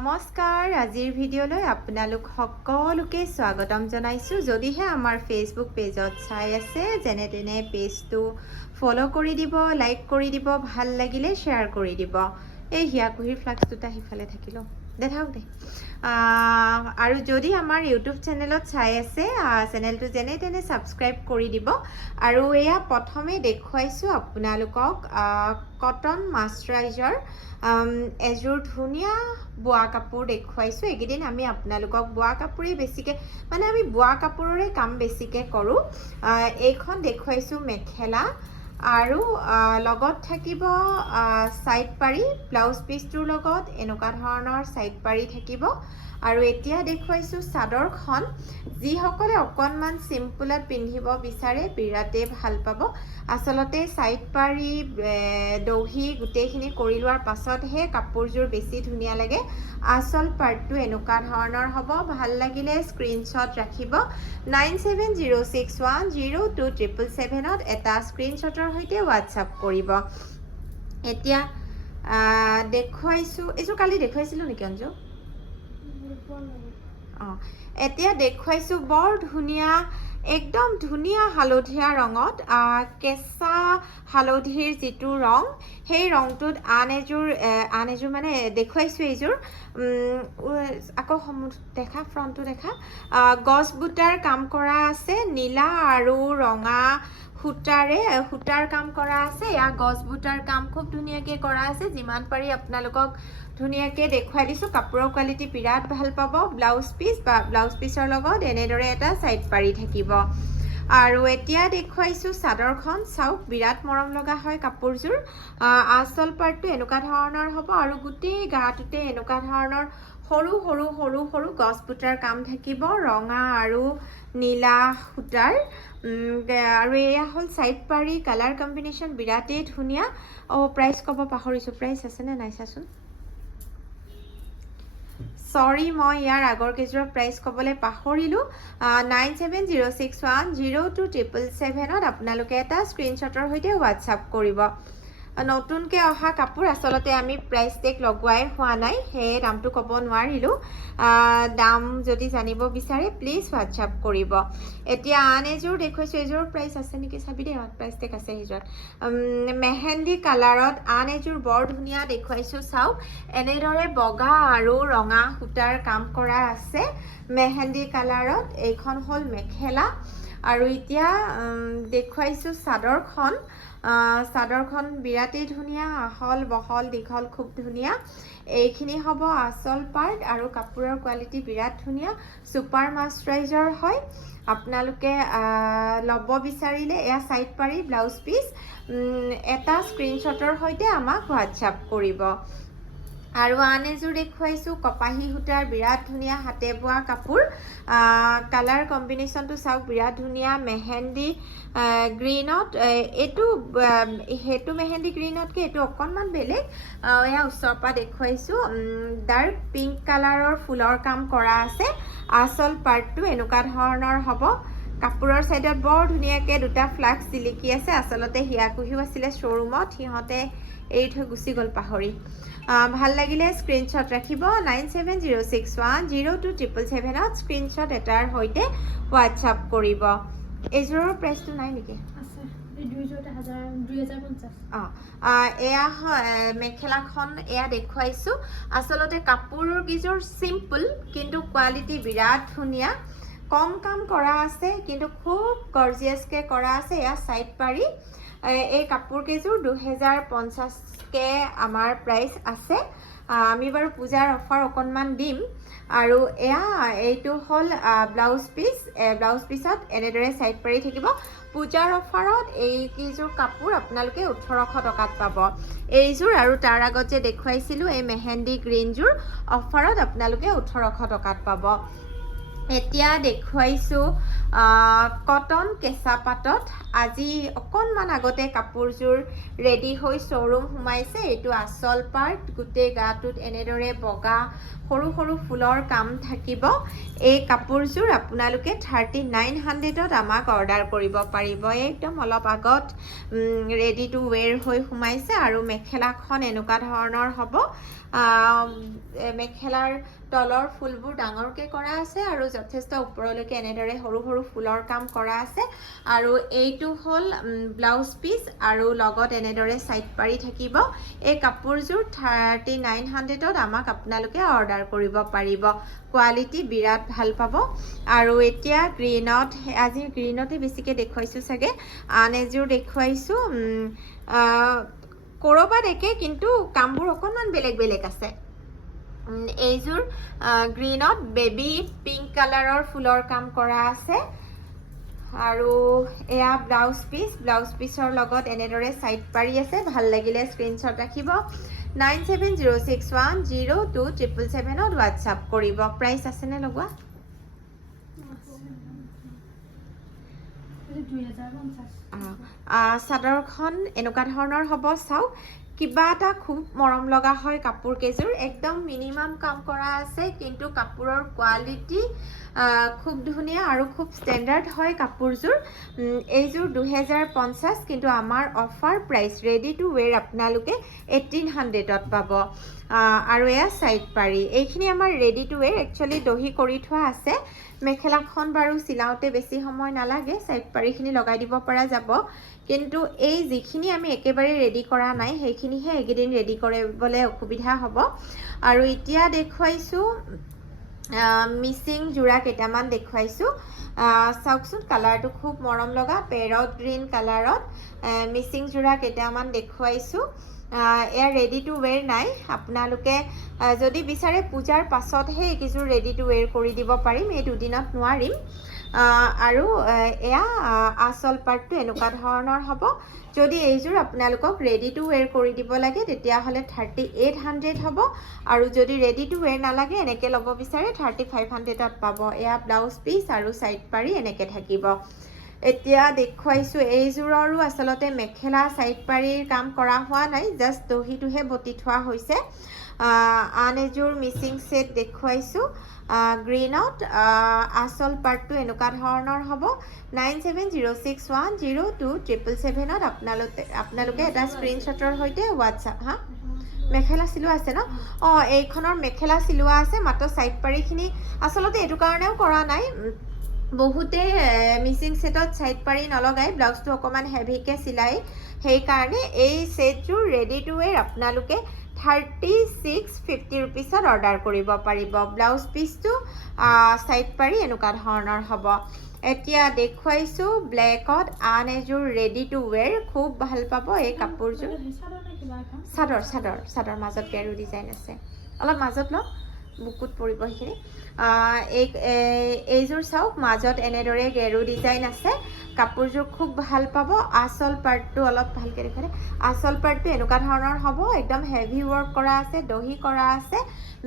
নমস্কাৰ আজিৰ ভিডিঅ'লৈ আপোনালোক সকলোকে স্বাগতম জনাইছোঁ যদিহে আমাৰ ফেচবুক পেজত চাই আছে যেনে তেনে পেজটো ফলো কৰি দিব লাইক কৰি দিব ভাল লাগিলে শ্বেয়াৰ কৰি দিব এই হিয়াকুহিৰ ফ্লাক্স দুটা হিফালে থাকিলো দেখাওক দে আৰু যদি আমাৰ ইউটিউব চেনেলত চাই আছে চেনেলটো যেনে তেনে সাবস্ক্ৰাইব কৰি দিব আৰু এয়া প্ৰথমে দেখুৱাইছোঁ আপোনালোকক কটন মাস্টাৰাইজাৰ এযোৰ ধুনীয়া বোৱা কাপোৰ দেখুৱাইছোঁ এইকেইদিন আমি আপোনালোকক বোৱা কাপোৰেই বেছিকৈ মানে আমি বোৱা কাপোৰৰে কাম বেছিকৈ কৰোঁ এইখন দেখুৱাইছোঁ মেখেলা আৰু লগত থাকিব সাইড পাৰি ব্লাউজ পিচটোৰ লগত এনেকুৱা ধৰণৰ সাইড পাৰি থাকিব আৰু এতিয়া দেখুৱাইছোঁ চাদৰখন যিসকলে অকণমান সিম্পলত পিন্ধিব বিচাৰে বিৰাটেই ভাল পাব আসলতে সাইড পাৰি দহি গোটেইখিনি কৰি লোৱাৰ পাছতহে কাপোৰযোৰ বেছি ধুনীয়া লাগে আসল পাৰ্টটো এনেকুৱা ধৰণৰ হ'ব ভাল লাগিলে স্ক্ৰীনশ্বট ৰাখিব 9706102777 ত এটা স্ক্ৰীনশ্বটৰ সৈতে হোৱাটছআপ কৰিব এতিয়া দেখুৱাইছোঁ এইযোৰ কালি দেখুৱাইছিলোঁ নেকি অঞ্জু এতিয়া দেখুৱাইছোঁ বৰ ধুনীয়া একদম ধুনীয়া হালধীয়া ৰঙত কেঁচা হালধিৰ যিটো ৰং সেই ৰংটোত আন এযোৰ মানে দেখুৱাইছোঁ এইযোৰ আকৌ দেখা ফ্ৰণ্টটো দেখা গছ বুটাৰ কাম কৰা আছে নীলা আৰু ৰঙা সূতাৰ কাম কৰা আছে এয়া গছ বুটাৰ কাম খুব ধুনীয়াকৈ কৰা আছে যিমান পাৰি আপোনালোকক ধুনীয়াকৈ দেখুৱাই দিছোঁ কাপোৰৰ কোৱালিটি বিৰাট ভাল পাব ব্লাউজ পিচ বা ব্লাউজ পিচৰ লগত এনেদৰে এটা সাইড পাৰি থাকিব আৰু এতিয়া দেখুৱাইছোঁ চাদৰখন চাওক বিৰাট মৰম লগা হয় কাপোৰযোৰ আসল পাৰ্টটো এনেকুৱা ধৰণৰ হ'ব আৰু গোটেই গাটোতে এনেকুৱা ধৰণৰ সৰু সৰু সৰু সৰু গছ বুটাৰ কাম থাকিব ৰঙা আৰু নীলা সূতাৰ আৰু এয়া হ'ল সাইড পাৰি কালাৰ কম্বিনেশ্যন বিৰাটেই ধুনীয়া প্ৰাইচ ক'ব পাহৰিছোঁ প্ৰাইচ আছেনে নাই চাচোন সৰি মই ইয়াৰ আগৰ কেইযোৰৰ প্ৰাইচ ক'বলৈ পাহৰিলোঁ 9706102777 ত আপোনালোকে এটা স্ক্ৰীনশ্বটৰ সৈতে হোৱাটছআপ কৰিব নতুনকৈ অহা কাপোৰ আসলতে আমি প্ৰাইচ টেগ লগোৱাই হোৱা নাই সেয়ে দামটো ক'ব নোৱাৰিলোঁ দাম যদি জানিব বিচাৰে প্লিজ হোৱাটছআপ কৰিব এতিয়া আন এযোৰ দেখুৱাইছোঁ এযোৰ প্ৰাইচ আছে নেকি চাবি দেই প্ৰাইচ টেগ আছে সেইযোৰত মেহেন্দি কালাৰত আন এযোৰ বৰ ধুনীয়া দেখুৱাইছোঁ চাওক এনেদৰে বগা আৰু ৰঙা সূতাৰ কাম কৰা আছে মেহেন্দি কালাৰত এইখন হ'ল মেখেলা আৰু এতিয়া দেখুৱাইছোঁ চাদৰখন বিৰাটেই ধুনীয়া আহল বহল দীঘল খুব ধুনীয়া এইখিনি হ'ব আসল পাৰ্ট আৰু কাপোৰৰ কোৱালিটি বিৰাট ধুনীয়া ছুপাৰ মাস্টাৰাইজাৰ হয় আপোনালোকে ল'ব বিচাৰিলে এয়া সাইড পাৰি ব্লাউজ পিচ এটা স্ক্ৰীনশ্বটৰ সৈতে আমাক হোৱাটছআপ কৰিব আৰু আন এযোৰ দেখুৱাইছোঁ কপাহী সূতাৰ বিৰাট ধুনীয়া হাতে বোৱা কাপোৰ কালাৰ কম্বিনেশ্যনটো চাওক বিৰাট ধুনীয়া মেহেন্দি গ্ৰীণত এইটো সেইটো মেহেন্দি গ্ৰীণতকৈ এইটো অকণমান বেলেগ এয়া ওচৰৰ পৰা দেখুৱাইছোঁ ডাৰ্ক পিংক কালাৰৰ ফুলৰ কাম কৰা আছে আসল পাৰ্টটো এনেকুৱা ধৰণৰ হ'ব কাপোৰৰ সাইডত বৰ ধুনীয়াকৈ দুটা ফ্লাক্স জিলিকি আছে আসলতে হিয়াকুহিও আছিলে শ্ব'ৰুমত সিহঁতে এৰি থৈ গুচি গ'ল পাহৰি ভাল লাগিলে স্ক্ৰীনশ্বট ৰাখিব 9706102777 ত স্ক্ৰীনশ্বট এটাৰ সৈতে হোৱাটছআপ কৰিব এইযোৰৰ প্ৰাইচটো নাই নেকি এয়া মেখেলাখন এয়া দেখুৱাইছোঁ আসলতে কাপোৰকেইযোৰ চিম্পল কিন্তু কোৱালিটি বিৰাট ধুনীয়া কম কাম কৰা আছে কিন্তু খুব গৰ্জিয়াছকৈ কৰা আছে এয়া সাইড পাৰি এই কাপোৰকেইযোৰ 2050কৈ আমাৰ প্ৰাইচ আছে আমি বাৰু পূজাৰ অফাৰ অকণমান দিম আৰু এইটো হ'ল ব্লাউজ পিচত এনেদৰে সাইড পাৰি থাকিব পূজাৰ অফাৰত এইকেইযোৰ কাপোৰ আপোনালোকে 1800 টকাত পাব এইযোৰ আৰু তাৰ আগত যে দেখুৱাইছিলোঁ এই মেহেন্দি গ্ৰীণযোৰ অফাৰত আপোনালোকে 1800 টকাত পাব এতিয়া দেখুৱাইছোঁ কটন কেঁচা পাটত আজি অকণমান আগতে কাপোৰযোৰ ৰেডি হৈ শ্ব'ৰুম সোমাইছে এইটো আচল পাৰ্ট গোটেই গাটোত এনেদৰে বগা সৰু সৰু ফুলৰ কাম থাকিব এই কাপোৰযোৰ আপোনালোকে 3900ত আমাক অৰ্ডাৰ কৰিব পাৰিব একদম অলপ আগত ৰেডি টু ৱেৰ হৈ সোমাইছে আৰু মেখেলাখন এনেকুৱা ধৰণৰ হ'ব মেখেলাৰ তলৰ ফুলবোৰ ডাঙৰকৈ কৰা আছে আৰু যথেষ্ট ওপৰলৈকে এনেদৰে সৰু সৰু ফুলৰ কাম কৰা আছে আৰু এইটো হ'ল ব্লাউজ পিচ আৰু লগত এনেদৰে সাইড পাৰি থাকিব এই কাপোৰযোৰ 3900ত আমাক আপোনালোকে অৰ্ডাৰ কৰিব পাৰিব কোৱালিটি বিৰাট ভাল পাব আৰু এতিয়া গ্ৰীনত আজি গ্ৰীনতে বেছিকৈ দেখুৱাইছোঁ চাগে আন এযোৰ দেখুৱাইছোঁ কৰবাত একে কিন্তু কামবোৰ অকণমান বেলেগ বেলেগ আছে এইযোৰ গ্ৰীনত বেবী পিংক কালাৰৰ ফুলৰ কাম কৰা আছে আৰু এয়া ব্লাউজ পিচৰ লগত এনেদৰে সাইড পাৰি আছে ভাল লাগিলে স্ক্ৰীনশ্বট ৰাখিব 9706102777ত হোৱাটছআপ কৰিব প্ৰাইচ আছেনে লগোৱা চাদৰখন এনেকুৱা ধৰণৰ হ'ব চাওক কিবা এটা খুব মৰম লগা হয় কাপোৰ কেইযোৰ একদম মিনিমাম কাম কৰা আছে কিন্তু কাপোৰৰ কোৱালিটি খুব ধুনীয়া আৰু খুব ষ্টেণ্ডাৰ্ড হয় কাপোৰযোৰ এইযোৰ 2050 কিন্তু আমাৰ অফাৰ প্ৰাইচ ৰেডি টু ৱেৰ আপোনালোকে 1800ত পাব আৰু এয়া সাইড পাৰি এইখিনি আমাৰ ৰেডি টু ৱেৰ একচুৱেলি দহি কৰি থোৱা আছে মেখেলাখন বাৰু চিলাওঁতে বেছি সময় নালাগে সাইড পাৰিখিনি লগাই দিব পৰা যাব কিন্তু এই যিখিনি আমি একেবাৰে ৰেডি কৰা নাই সেইখিনিহে একেদিন ৰেডি কৰিবলৈ অসুবিধা হ'ব আৰু এতিয়া দেখুৱাইছোঁ মিচিং যোৰা কেইটামান দেখুৱাইছোঁ চাওকচোন কালাৰটো খুব মৰম লগা পেৰট গ্ৰীণ কালাৰত মিচিং যোৰা কেইটামান দেখুৱাইছোঁ এয়া ৰেডি টু ৱেৰ নাই আপোনালোকে যদি বিচাৰে পূজাৰ পাছতহে এইকেইযোৰ ৰেডি টু ৱেৰ কৰি দিব পাৰিম এই দুদিনত নোৱাৰিম আৰু এয়া আচল পাৰ্টটো এনেকুৱা ধৰণৰ হ'ব যদি এইযোৰ আপোনালোকক ৰেডি টু ৱেৰ কৰি দিব লাগে তেতিয়াহ'লে 3800 হ'ব আৰু যদি ৰেডি টু ৱেৰ নালাগে এনেকৈ ল'ব বিচাৰে 3500ত পাব এয়া ব্লাউজ পিচ আৰু সাইড পাৰি এনেকৈ থাকিব এতিয়া দেখুৱাইছোঁ এইযোৰৰো আচলতে মেখেলা সাইড পাৰিৰ কাম কৰা হোৱা নাই জাষ্ট দহিটোহে বটি থোৱা হৈছে আন এযোৰ মিচিং সেট দেখুৱাইছোঁ গ্ৰীনত আচল পাৰ্টটো এনেকুৱা ধৰণৰ হ'ব 9706102777ত আপোনালোকে এটা স্ক্ৰীনশ্বটৰ সৈতে হোৱাটছআপ মেখেলা চিলোৱা আছে ন এইখনৰ মেখেলা চিলোৱা আছে মাত্ৰ সাইড পাৰিখিনি আচলতে এইটো কাৰণেও কৰা নাই বহুতে মিচিং সেটত সাইড পাৰি নলগায় ব্লাউজটো অকণমান হেভিকৈ চিলাই সেইকাৰণে এই সেটযোৰ ৰেডি টু ৱেৰ আপোনালোকে 3650 ৰুপিছত অৰ্ডাৰ কৰিব পাৰিব ব্লাউজ পিচটো সাইড পাৰি এনেকুৱা ধৰণৰ হ'ব এতিয়া দেখুৱাইছোঁ ব্লেকত আন এযোৰ ৰেডি টু ৱেৰ খুব ভাল পাব এই কাপোৰযোৰ চাদৰ মাজত গেৰু ডিজাইন আছে অলপ মাজত লওক বুকুত পৰিব সেইখিনি এইযোৰ চাওক মাজত এনেদৰে গেৰু ডিজাইন আছে কাপোৰযোৰ খুব ভাল পাব আচল পাৰ্টটো অলপ ভালকৈ দেখুৱালে আচল পাৰ্টটো এনেকুৱা ধৰণৰ হ'ব একদম হেভি ৱৰ্ক কৰা আছে দহি কৰা আছে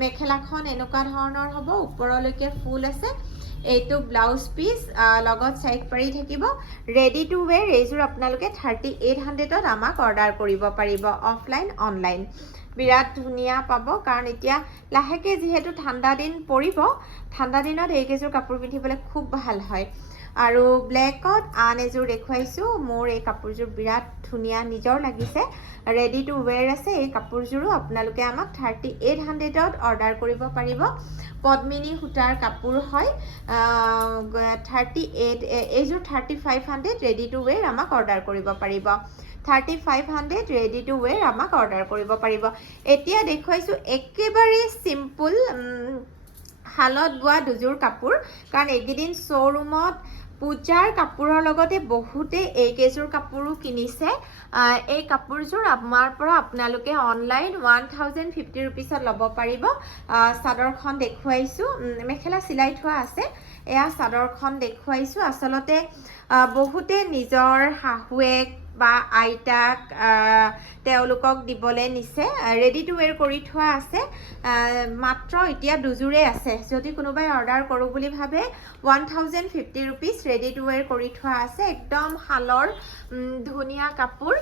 মেখেলাখন এনেকুৱা ধৰণৰ হ'ব ওপৰলৈকে ফুল আছে এইটো ব্লাউজ পিচ লগত সাইড পাৰি থাকিব ৰেডি টু ৱেৰ এইযোৰ আপোনালোকে 3800ত আমাক অৰ্ডাৰ কৰিব পাৰিব অফলাইন অনলাইন বিৰাট ধুনীয়া পাব কাৰণ এতিয়া লাহেকৈ যিহেতু ঠাণ্ডা দিন পৰিব ঠাণ্ডা দিনত এইকেইযোৰ কাপোৰ পিন্ধিবলৈ খুব ভাল হয় আৰু ব্লেকত আন এযোৰ দেখুৱাইছোঁ মোৰ এই কাপোৰযোৰ বিৰাট ধুনীয়া নিজৰ লাগিছে ৰেডি টু ৱেৰ আছে এই কাপোৰযোৰো আপোনালোকে আমাক 3800ত অৰ্ডাৰ কৰিব পাৰিব পদ্মিনী সূতাৰ কাপোৰ হয় 38 এইযোৰ 3500 ৰেডি টু ৱেৰ আমাক অৰ্ডাৰ কৰিব পাৰিব 3500 ৰেডি টু ৱেৰ আমাক অৰ্ডাৰ কৰিব পাৰিব এতিয়া দেখুৱাইছোঁ একেবাৰে চিম্পুল শালত বোৱা দুযোৰ কাপোৰ কাৰণ এইকেইদিন শ্ব'ৰুমত পূজাৰ কাপোৰৰ লগতে বহুতে এইকেইযোৰ কাপোৰো কিনিছে এই কাপোৰযোৰ আমাৰ পৰা আপোনালোকে অনলাইন 1050 ৰুপিছত ল'ব পাৰিব চাদৰখন দেখুৱাইছোঁ মেখেলা চিলাই থোৱা আছে এয়া চাদৰখন দেখুৱাইছোঁ আচলতে বহুতে নিজৰ শাহুৱেক বা আইতাক তেওঁলোকক দিবলৈ নিছে ৰেডি টু ৱেৰ কৰি থোৱা আছে মাত্ৰ এতিয়া দুযোৰে আছে যদি কোনোবাই অৰ্ডাৰ কৰোঁ বুলি ভাবে 1050 rupees ৰেডি টু ৱেৰ কৰি থোৱা আছে একদম শালৰ ধুনীয়া কাপোৰ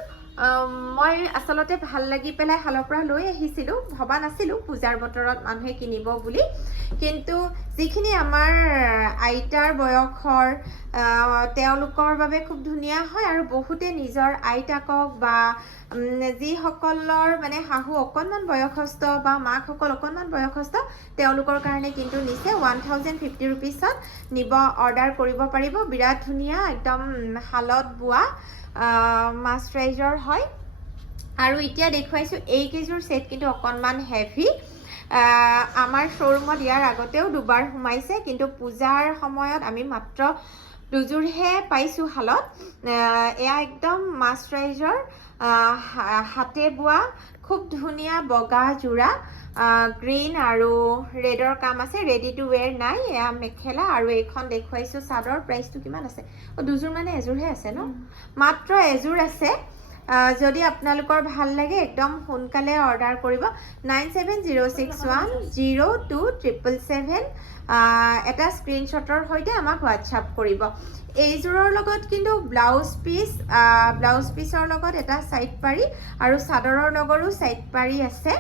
মই আচলতে ভাল লাগি পেলাই শালৰ পৰা লৈ আহিছিলোঁ ভবা নাছিলোঁ পূজাৰ বতৰত মানুহে কিনিব বুলি কিন্তু যিখিনি আমাৰ আইতাৰ বয়সৰ তেওঁলোকৰ বাবে খুব ধুনীয়া হয় আৰু বহুতে নিজৰ আইতাকক বা যিসকলৰ মানে শাহু অকণমান বয়সস্থ বা মাকসকল অকণমান বয়সস্থ তেওঁলোকৰ কাৰণে কিন্তু নিছে 1050 rupeesত নিব অৰ্ডাৰ কৰিব পাৰিব বিৰাট ধুনীয়া একদম শালত বোৱা মাছৰাইজৰ হয় আৰু এতিয়া দেখুৱাইছোঁ এইকেইযোৰ সেট কিন্তু অকণমান হেভি আমাৰ শ্ব'ৰুমত ইয়াৰ আগতেও দুবাৰ সোমাইছে কিন্তু পূজাৰ সময়ত আমি মাত্ৰ দুযোৰহে পাইছোঁ শালত এয়া একদম মাছৰাইজৰ হাতে বোৱা খুব ধুনীয়া বগা যোৰা গ্ৰীণ আৰু ৰেডৰ কাম আছে ৰেডি টু ৱেৰ নাই এয়া মেখেলা আৰু এইখন দেখুৱাইছোঁ চাদৰ প্ৰাইচটো কিমান আছে দুযোৰ মানে এযোৰহে আছে ন মাত্ৰ এযোৰ আছে যদি আপোনালোকৰ ভাল লাগে একদম সোনকালে অৰ্ডাৰ কৰিব 9706102777 এটা স্ক্ৰীনশ্বটৰ সৈতে আমাক হোৱাটছআপ কৰিব এইযোৰৰ লগত কিন্তু ব্লাউজ পিচৰ লগত এটা সাইড পাৰি আৰু চাদৰৰ লগৰো সাইড পাৰি আছে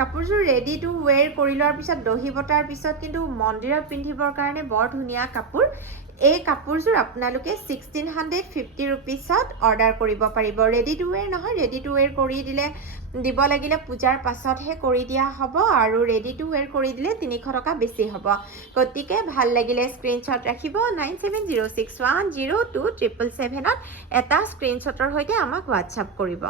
কাপোৰযোৰ ৰেডি টু ৱেৰ কৰি লোৱাৰ পিছত দহি বটাৰ পিছত কিন্তু মন্দিৰত পিন্ধিবৰ কাৰণে বৰ ধুনীয়া কাপোৰ এই কাপোৰযোৰ আপোনালোকে 1650 rupeesত অৰ্ডাৰ কৰিব পাৰিব ৰেডি টু ৱেৰ নহয় ৰেডি টু ৱেৰ কৰি দিলে দিব লাগিলে পূজাৰ পাছতহে কৰি দিয়া হ'ব আৰু ৰেডি টু ৱেৰ কৰি দিলে 300 টকা বেছি হ'ব গতিকে ভাল লাগিলে স্ক্ৰীনশ্বট ৰাখিব 9706102777ত এটা স্ক্ৰীনশ্বটৰ সৈতে আমাক হোৱাটছআপ কৰিব